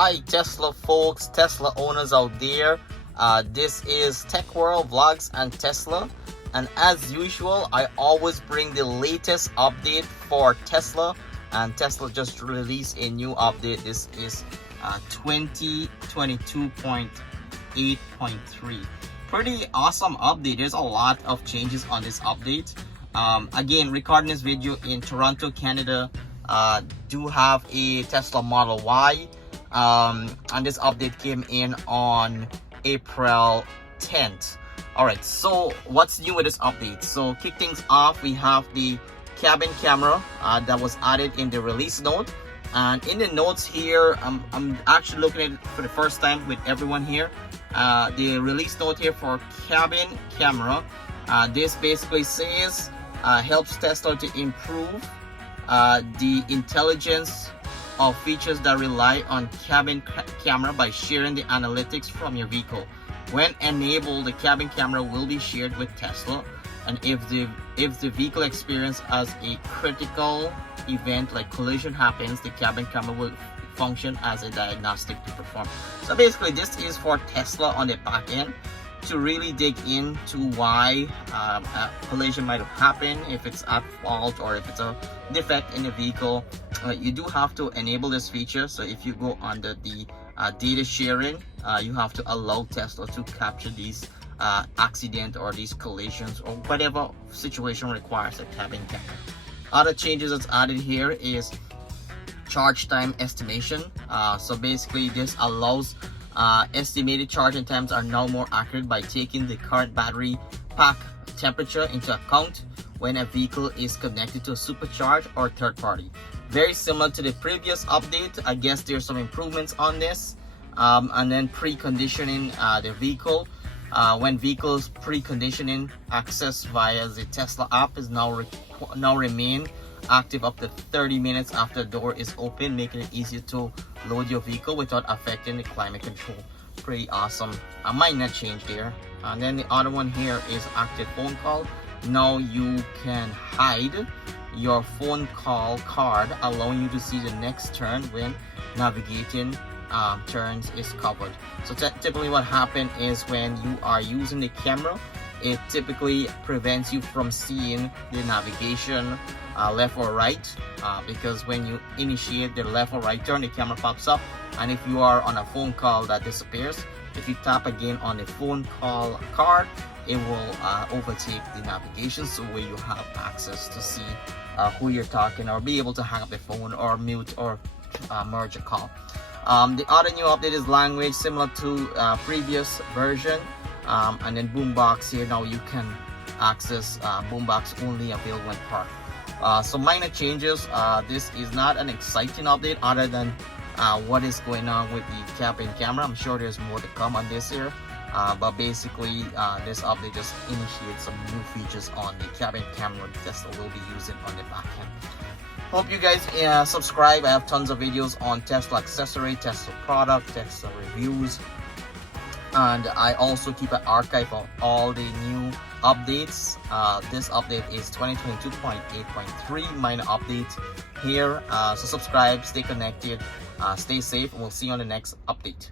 Hi Tesla folks, Tesla owners out there. This is Tech World Vlogs and Tesla, and as usual I always bring the latest update for Tesla, and Tesla just released a new update. This is 2022.8.3. Pretty awesome update. There's a lot of changes on this update. Again, recording this video in Toronto, Canada. Do have a Tesla Model Y, and this update came in on April 10th. All right, so what's new with this update? So kick things off, we have the cabin camera that was added in the release note, and in the notes here, I'm actually looking at it for the first time with everyone here. The release note here for cabin camera, this basically says helps Tesla to improve the intelligence of features that rely on cabin camera by sharing the analytics from your vehicle. When enabled, the cabin camera will be shared with Tesla, and if the vehicle experience as a critical event like collision happens, the cabin camera will function as a diagnostic to perform. So basically this is for Tesla on the back end to really dig into why a collision might have happened, if it's at fault or if it's a defect in the vehicle. You do have to enable this feature. So if you go under the data sharing, you have to allow Tesla to capture these accident or these collisions or whatever situation requires a cabin camera. Other changes that's added here is charge time estimation. So basically this allows estimated charging times are now more accurate by taking the current battery pack temperature into account when a vehicle is connected to a supercharger or third party. Very similar to the previous update. I guess there's some improvements on this. And then preconditioning the vehicle. When vehicles preconditioning access via the Tesla app is now remain active up to 30 minutes after the door is open, making it easier to load your vehicle without affecting the climate control. Pretty awesome. I might not change there. And then the other one here is active phone call. Now you can hide your phone call card, allowing you to see the next turn when navigating turns is covered. So typically what happens is when you are using the camera, it typically prevents you from seeing the navigation left or right, because when you initiate the left or right turn, the camera pops up, and if you are on a phone call, that disappears. If you tap again on the phone call card, it will overtake the navigation, so where you have access to see who you're talking, or be able to hang up the phone or mute or merge a call. The other new update is language, similar to previous version. And then boombox here, now you can access boombox only available when parked. So minor changes. This is not an exciting update other than what is going on with the cabin camera. I'm sure there's more to come on this here, but basically this update just initiates some new features on the cabin camera Tesla will be using on the back end. Hope you guys subscribe. I have tons of videos on Tesla accessory, Tesla product, Tesla reviews, and I also keep an archive of all the new updates. This update is 2022.8.3 minor update here. So subscribe, stay connected, stay safe, and we'll see you on the next update.